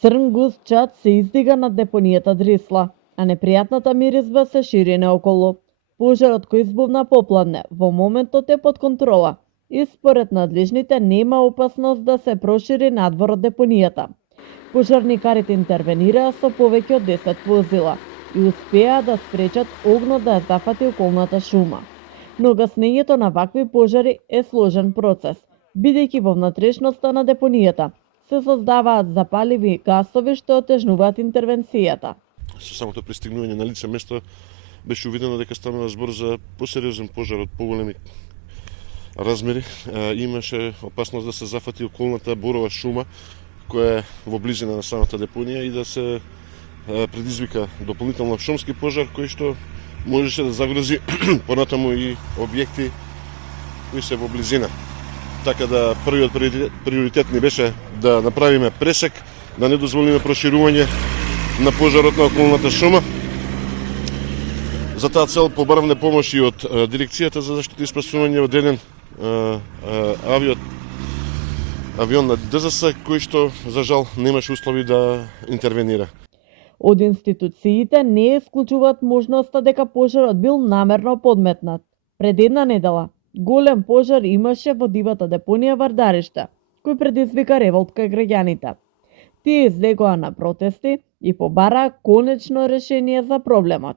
Црн густ чад се издига над депонијата Дрисла, а непријатната миризба се шири наоколу. Пожарот кој избувна попладне во моментот е под контрола и според надлежните нема опасност да се прошири надвор од депонијата. Пожарникарите интервенираа со повеќе од 10 возила и успеа да спречат огнот да ја зафати околната шума. Но гаснењето на вакви пожари е сложен процес, бидејќи во внатрешноста на депонијата се создаваат запаливи гасови што отежнуваат интервенцијата. Со самото пристигнување на лице место беше увидено дека станува збор за посериозен пожар од поголеми размери. Имаше опасност да се зафати околната борова шума која е во близина на самата депонија и да се предизвика дополнително шумски пожар кој што можеше да загрози понатаму и објекти кои се во близина. Така да првиот приоритет ни беше да направиме пресек, да не дозволиме проширување на пожарот на околната шума. За таа цел побаравме помош и од Дирекцијата за заштита и спасување од еден авион на ДЗС кој што за жал немаше услови да интервенира. Од институциите не исклучуваат можноста дека пожарот бил намерно подметнат. Пред една недела голем пожар имаше во дивата депонија Вардариште, кој предизвика револт кај граѓаните. Тие излегоа на протести и побараа конечно решение за проблемот.